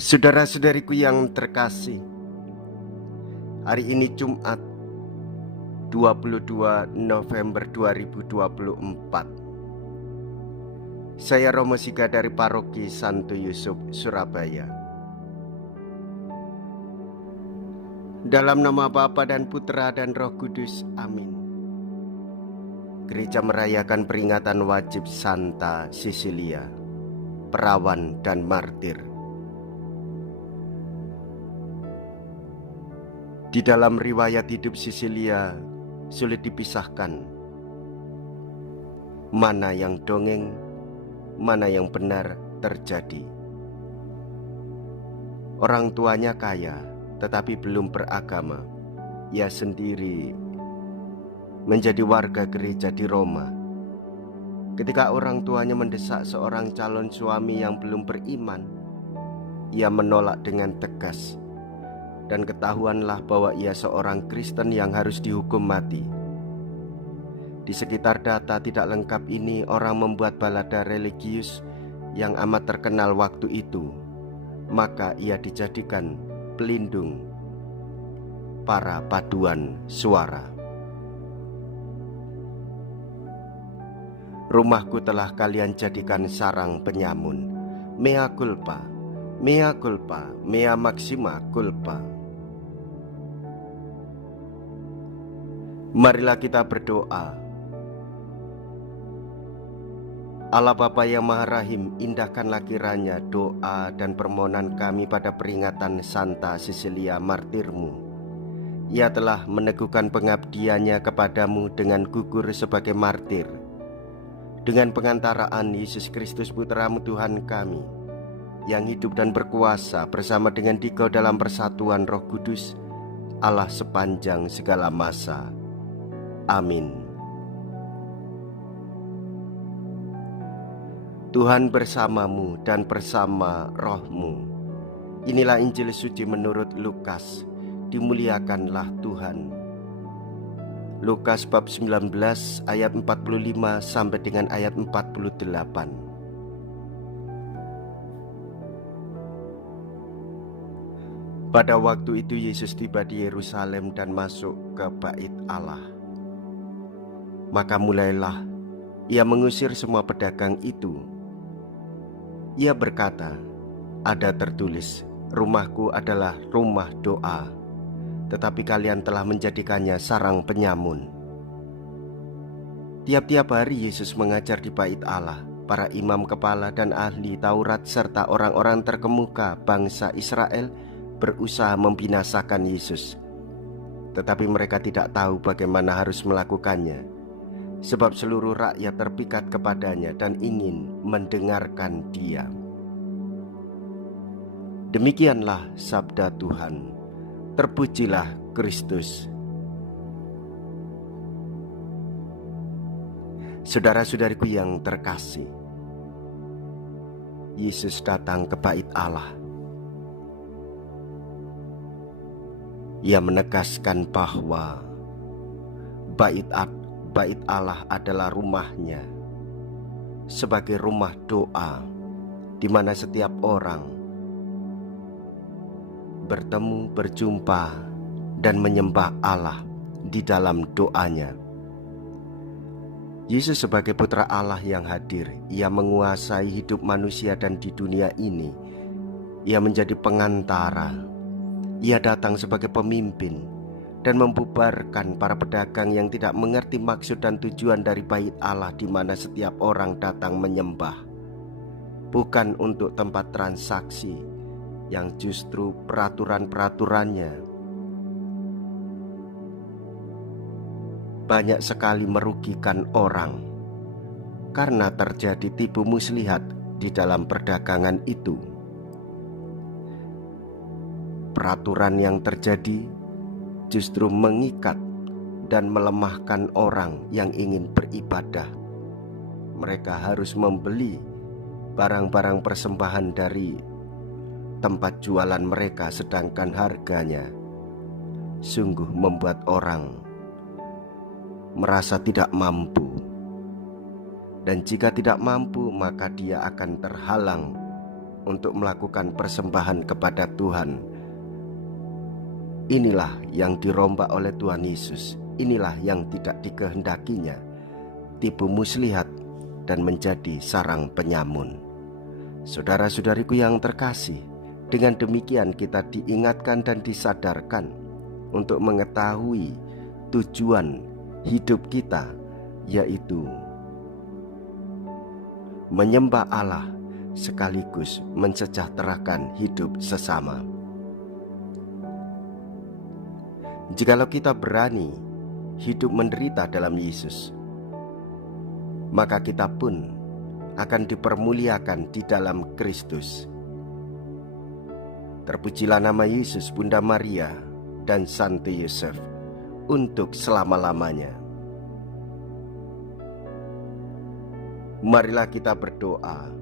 Saudara-saudariku yang terkasih, hari ini Jumat 22 November 2024. Saya Romo Siga dari Paroki Santo Yusuf, Surabaya. Dalam nama Bapa dan Putra dan Roh Kudus, amin. Gereja merayakan peringatan wajib Santa Cecilia, perawan dan martir. Di dalam riwayat hidup Cecilia sulit dipisahkan mana yang dongeng, mana yang benar terjadi. Orang tuanya kaya tetapi belum beragama. Ia sendiri menjadi warga gereja di Roma. Ketika orang tuanya mendesak seorang calon suami yang belum beriman, ia menolak dengan tegas. Dan ketahuanlah bahwa ia seorang Kristen yang harus dihukum mati. Di sekitar data tidak lengkap ini, orang membuat balada religius yang amat terkenal waktu itu. Maka ia dijadikan pelindung para paduan suara. Rumahku telah kalian jadikan sarang penyamun. Mea culpa, mea culpa, mea maxima culpa. Marilah kita berdoa. Allah Bapa yang Maha Rahim, indahkanlah kiranya doa dan permohonan kami pada peringatan Santa Cecilia martirmu. Ia telah meneguhkan pengabdiannya kepadamu dengan gugur sebagai martir. Dengan pengantaraan Yesus Kristus Putramu Tuhan kami, yang hidup dan berkuasa bersama dengan Dikau dalam persatuan Roh Kudus, Allah sepanjang segala masa. Amin. Tuhan bersamamu dan bersama rohmu. Inilah Injil suci menurut Lukas. Dimuliakanlah Tuhan. Lukas bab 19 ayat 45 sampai dengan ayat 48. Pada waktu itu Yesus tiba di Yerusalem dan masuk ke Bait Allah. Maka mulailah ia mengusir semua pedagang itu. Ia berkata, ada tertulis, rumahku adalah rumah doa, tetapi kalian telah menjadikannya sarang penyamun. Tiap-tiap hari Yesus mengajar di Bait Allah. Para imam kepala dan ahli Taurat serta orang-orang terkemuka bangsa Israel berusaha membinasakan Yesus. Tetapi mereka tidak tahu bagaimana harus melakukannya, sebab seluruh rakyat terpikat kepadanya dan ingin mendengarkan Dia. Demikianlah sabda Tuhan. Terpujilah Kristus. Saudara-saudariku yang terkasih, Yesus datang ke Bait Allah. Ia menegaskan bahwa Bait Allah adalah rumahnya, sebagai rumah doa, di mana setiap orang bertemu, berjumpa, dan menyembah Allah di dalam doanya. Yesus sebagai Putra Allah yang hadir, ia menguasai hidup manusia dan di dunia ini. Ia menjadi pengantara. Ia datang sebagai pemimpin dan membubarkan para pedagang yang tidak mengerti maksud dan tujuan dari Bait Allah, di mana setiap orang datang menyembah, bukan untuk tempat transaksi yang justru peraturan-peraturannya banyak sekali merugikan orang, karena terjadi tipu muslihat di dalam perdagangan itu. Peraturan yang terjadi justru mengikat dan melemahkan orang yang ingin beribadah. Mereka harus membeli barang-barang persembahan dari tempat jualan mereka, sedangkan harganya sungguh membuat orang merasa tidak mampu. Dan jika tidak mampu, maka dia akan terhalang untuk melakukan persembahan kepada Tuhan. Inilah yang dirombak oleh Tuhan Yesus. Inilah yang tidak dikehendakinya, tipu muslihat dan menjadi sarang penyamun. Saudara-saudariku yang terkasih, dengan demikian kita diingatkan dan disadarkan untuk mengetahui tujuan hidup kita, yaitu menyembah Allah sekaligus mensejahterakan hidup sesama. Jikalau kita berani hidup menderita dalam Yesus, maka kita pun akan dipermuliakan di dalam Kristus. Terpujilah nama Yesus, Bunda Maria, dan Santo Yosef untuk selama-lamanya. Marilah kita berdoa.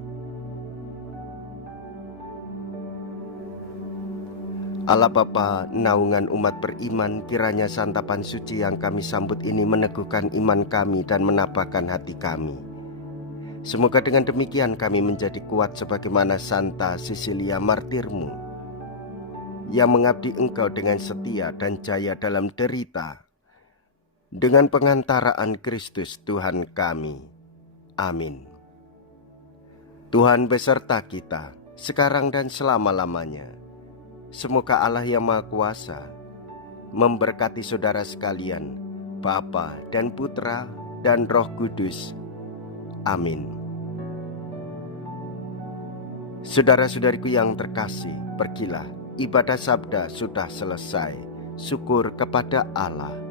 Allah Bapa, naungan umat beriman, kiranya santapan suci yang kami sambut ini meneguhkan iman kami dan menapahkan hati kami. Semoga dengan demikian kami menjadi kuat sebagaimana Santa Cecilia martirmu, yang mengabdi Engkau dengan setia dan jaya dalam derita, dengan pengantaraan Kristus Tuhan kami. Amin. Tuhan beserta kita, sekarang dan selama-lamanya. Semoga Allah yang Maha Kuasa memberkati saudara sekalian, Bapa dan Putra dan Roh Kudus. Amin. Saudara-saudariku yang terkasih, pergilah, ibadah sabda sudah selesai. Syukur kepada Allah.